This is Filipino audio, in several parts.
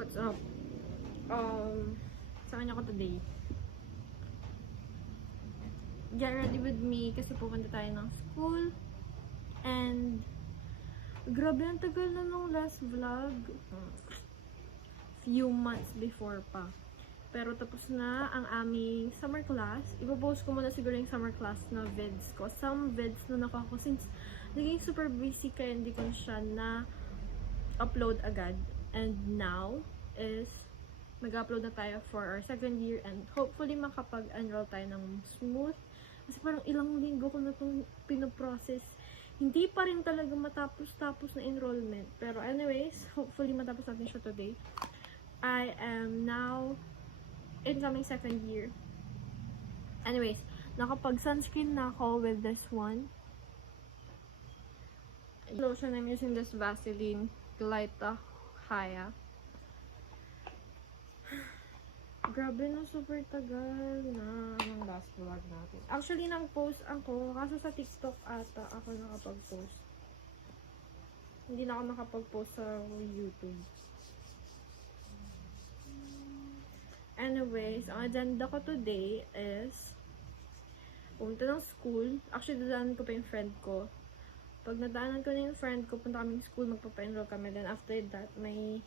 what's up? Saan ako today? Get ready with me kasi pupunta tayo ng school. And grabe, ang tagal na nung last vlog. Few months before pa. Pero tapos na ang aming summer class. Ipopost ko muna siguro yung summer class na vids ko. Some vids na naka ko since naging super busy kaya hindi ko siya na upload agad. And now is mag-upload na tayo for our second year and hopefully makapag-enroll tayo ng smooth. Kasi parang ilang linggo ko na itong pinoprocess. Hindi pa rin talaga matapos-tapos na enrollment. Pero anyways, hopefully matapos natin siya today. I am now incoming second year. Anyways, nakapag-sunscreen na ako with this one. Lotion, I'm using this Vaseline Glyta Haya. Grabe na, super tagal na ng last vlog natin. Actually, nang-post ako, kaso sa TikTok ata ako nakapag-post. Hindi na ako nakapag-post sa YouTube. Anyways, ang agenda ko today is pumunta ng school. Actually, dadaanan ko pa yung friend ko. Pag nadaanan ko na yung friend ko, punta kaming school, magpapa-enroll kami. Then after that, may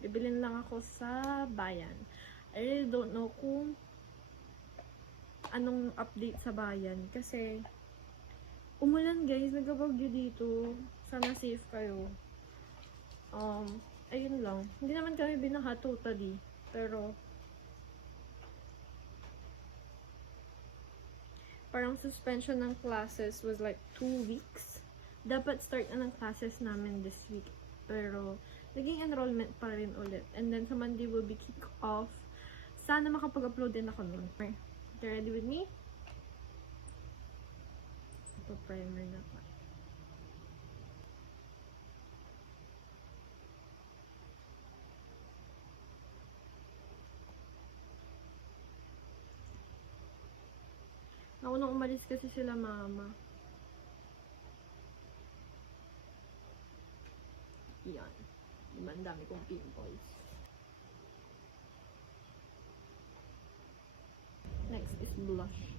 bibilin lang ako sa bayan. I really don't know kung anong update sa bayan. Kasi umulan guys, nagkabagyo dito. Sana safe kayo. Ayun lang. Hindi naman kami binaha totally. Pero parang suspension ng classes was like 2 weeks. Dapat start na ng classes namin this week. Pero naging enrollment pa rin ulit. And then sa Monday will be kick off. Sana makapag-upload din ako nun. Okay, ready with me? Ito primer na pa. Naunang umalis kasi sila mama. Yan. Diba, ang dami kong pimples. Next is blush.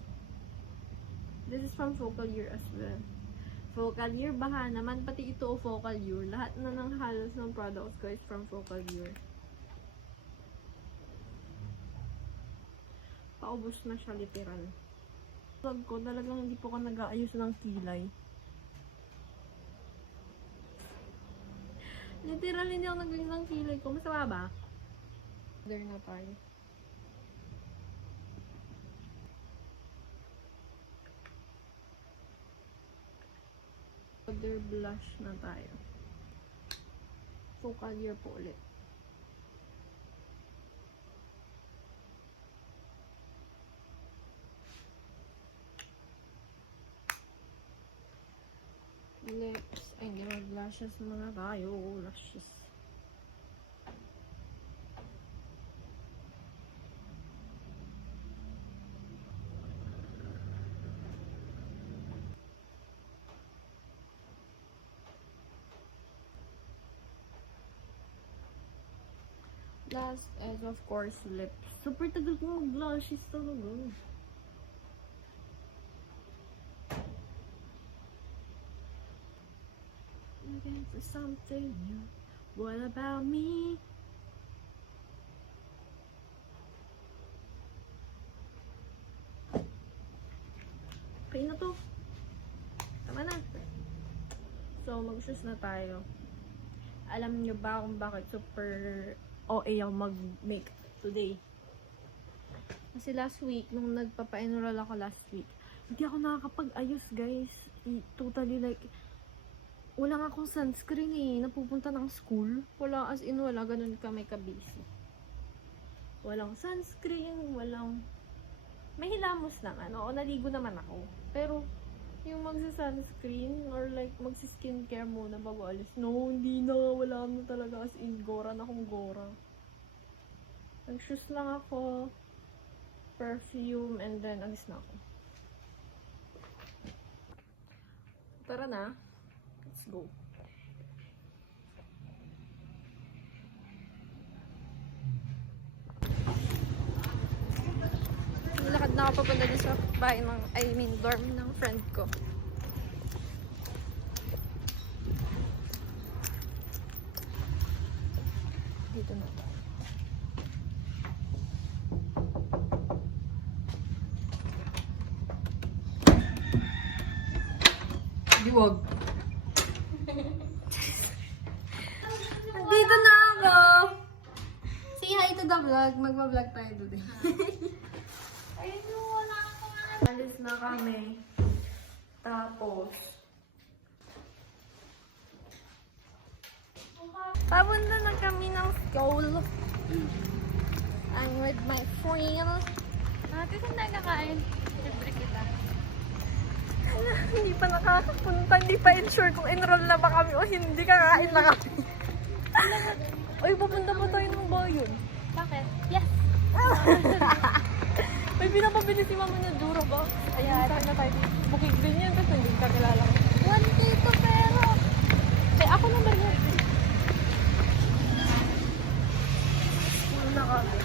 This is from Focal Year as well. Focal Year, baha naman. Pati ito Focal Year. Lahat na ng halos ng products ko is from Focal Year. Paubos na siya literal. Vlog ko, talagang hindi po ko nag-aayos ng kilay. Literal, hindi ako nag-ayos ng kilay ko. Masama ba? There na tayo. Other blush na tayo. Focal Year po ulit. Lips. Ay, hindi mag-lashes muna tayo. Lashes. Last is of course lips. Super tagal ko mag-lashes talaga. Looking for something new. What about me? Okay na to. Tama na. So, mag-shoes na tayo. Alam nyo ba kung bakit super OA ako mag-make today? Kasi last week, nung nagpapa-enroll ako last week, hindi ako nakakapag-ayos guys. Totally like, wala nga akong sunscreen eh. Napupunta ng school. Wala, as in wala. Ganun kami ka-busy. Walang sunscreen, walang... May hilamos naman. Oo, naligo naman ako. Pero, yung magsa-sunscreen or like magsa-skincare muna bago alis. No, hindi na. Wala na talaga. As in, gora na akong gora. Nag-shoes lang ako. Perfume. And then, alis na ako. Tara na. Let's go. Naglalakad na ako papunta din sa bahay ng, dorm ng friend ko. Dito na tayo. Diwag. Dito na ako! Say hi to the vlog. Magpa-vlog tayo today. Alis na kami. Tapos, papunta na kami ng school. I'm with my friend. Ate, kung tayo nakain, libre kita. Hindi pa nakakapunta, hindi pa ensure kung enroll na ba kami o hindi, kakain na kami. Uy, papunta pa tayo ng bayon. Bakit? Yes! May pinapabili si mama niya duro ba? Ayan, saan na tayo? Bukid din yan, tapos hindi ka kilala ko. 1 dito pero! Kaya ako naman yan. Muna kami.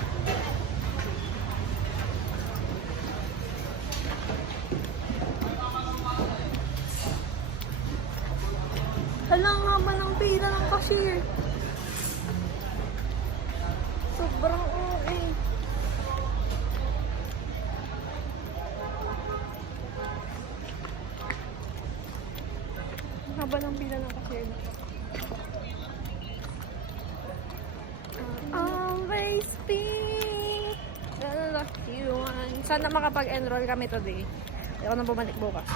Hala nga ba ng pila ng cashier? Sobrang okay. Haba ng pila ng cashier. Always be the lucky one. Sana makapag-enroll kami today. Ayoko nang bumalik bukas.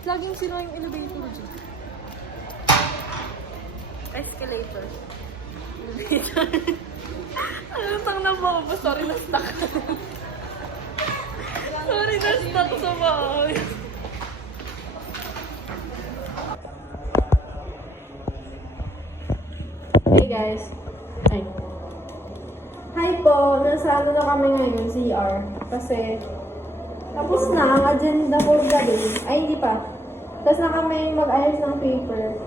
Laging sino yung elevator dyan. Escalator. Elevator. Ano tang na ba? Sorry, na-stuck. Sorry, na-stuck sa bahay. Hey guys. Hi. Hi po. Nasa ano na kami ngayon, CR. Kasi tapos na ang agenda for the day. Ay, hindi pa. Tapos na kami mag-ayos ng paper.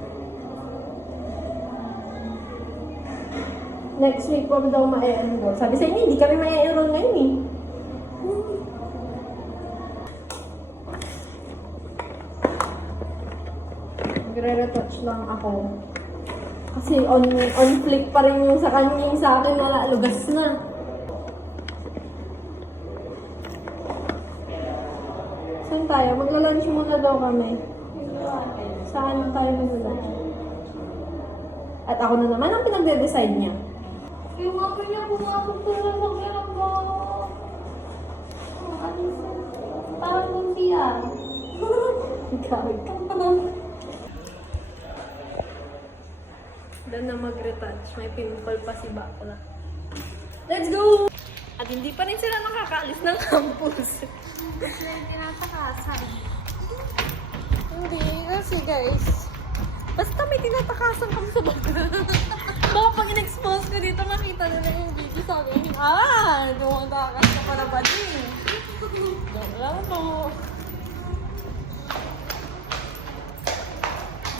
Next week pa daw ma-enroll. Sabi sa inyo, hindi kami ma-enroll ngayon eh. Magre-retouch lang ako. Kasi on flick pa rin yung sa kanya, yung sa akin wala, lugas na. Saan tayo? Magla-lunch muna daw kami. Saan tayo magla-lunch? At ako na naman ang pinagde-decide niya. Yung ako niya pumasok ko na mag-alamba. Parang hindi ah. Doon na mag-retouch. May pimple pa si Bakla. Let's go! At hindi pa rin sila nakakaalis ng campus. Sila yung tinatakasan. Hindi, kasi guys, basta may tinatakasan kami sa background. Baka pag in-expose ko dito, makita nila yung video. Sabi yung, dumagakas ka pa na ba din? Diyan lang po.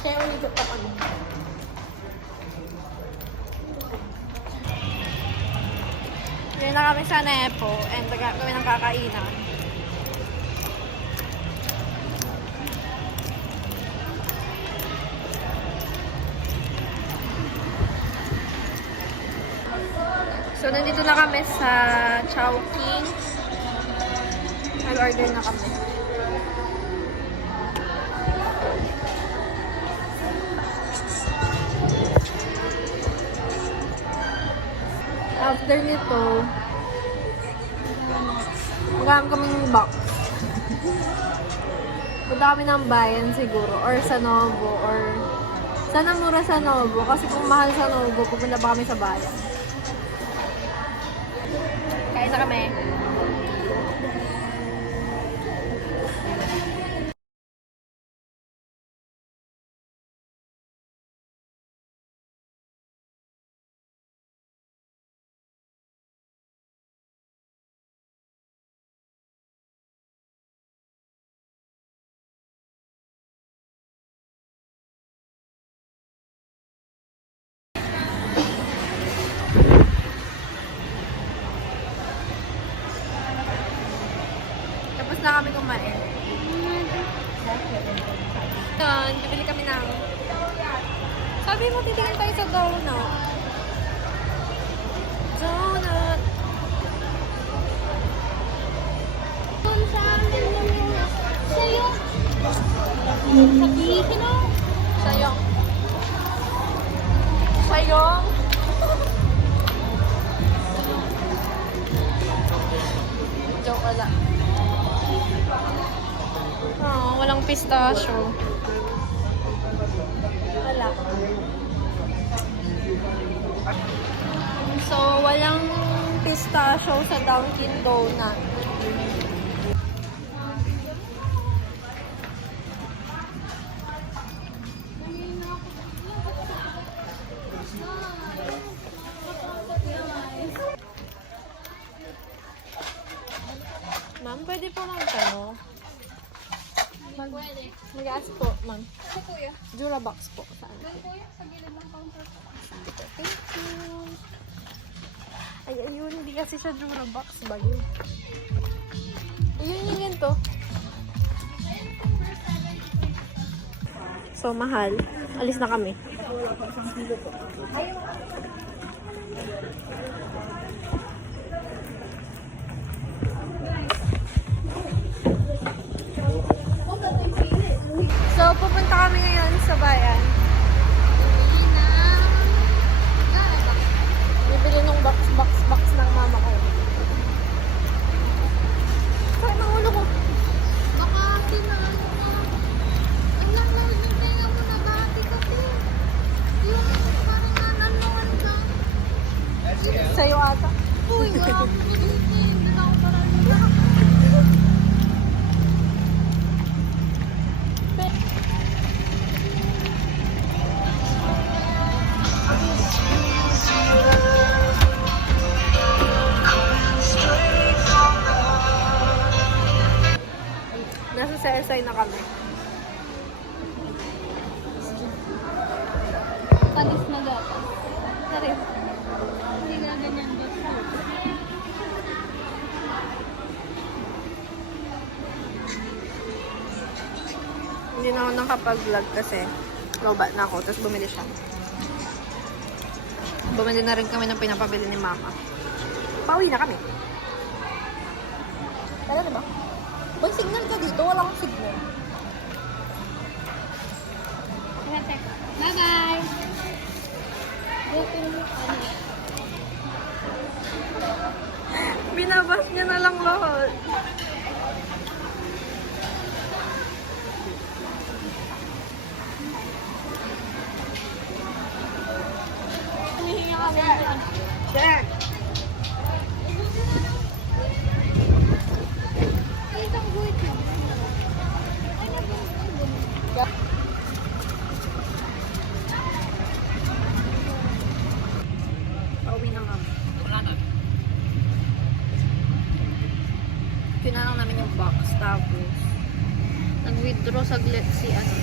Kaya uligot ako niya. Ngayon na kami sa Nepo and gagawin ng kakainan. So, nandito na kami sa Chowking. Nag-order na kami. After nito, magkakaroon kaming box. Punta kami ng bayan siguro, or sa Novo, or sana mura sa Novo, kasi kung mahal sa Novo, pupunta pa kami sa bayan. Kain na kami. Yan, bibili kami ng... Sabi mo, titingin tayo sa donut. Donut. Sa'yo. Sabihin mo. Sayong. Sayong. Joke wala. Oh, walang pistachio. Wala. So, walang pistachio sa Dunkin' Donut. Ma'am, pwede po magkano? Pwede. Mag-ask po, ma'am. Sa kuya. Durabox po. Saan? Doon kuya, sa gilid ng counter. Thank you. Ay, ayun. Hindi kasi siya Durabox ba yun? Ayun yun to. So, mahal. Alis na kami. So, pupunta kami ngayon sa bayan. Bibili nung box ng mama ko. Saan ang ulo ko? Baka tinalo ka. Ang naklarag ng tenga mo na dati kasi. Yung parang nananuan ka. Sa'yo ata. Uy, ako nilitin. Doon ako parang Nasa CSI na kami. Talis na dapat. Sorry. Hindi nga ganyan gusto. Hindi na ako nakapag-vlog kasi lobat na ako. Tapos bumili siya. Bumili na rin kami ng pinapabili ni mama. Pauwi na kami. Kaya diba? May signal ka dito. Wala akong signal. Bye-bye! Binabas niya na lang lahat. Hinihinga kami. Check! Isang guhit mo. Ay, nabunod. Pauwi na kami. Pinanang namin yung box. Tapos, nag-withdraw saglit si ano.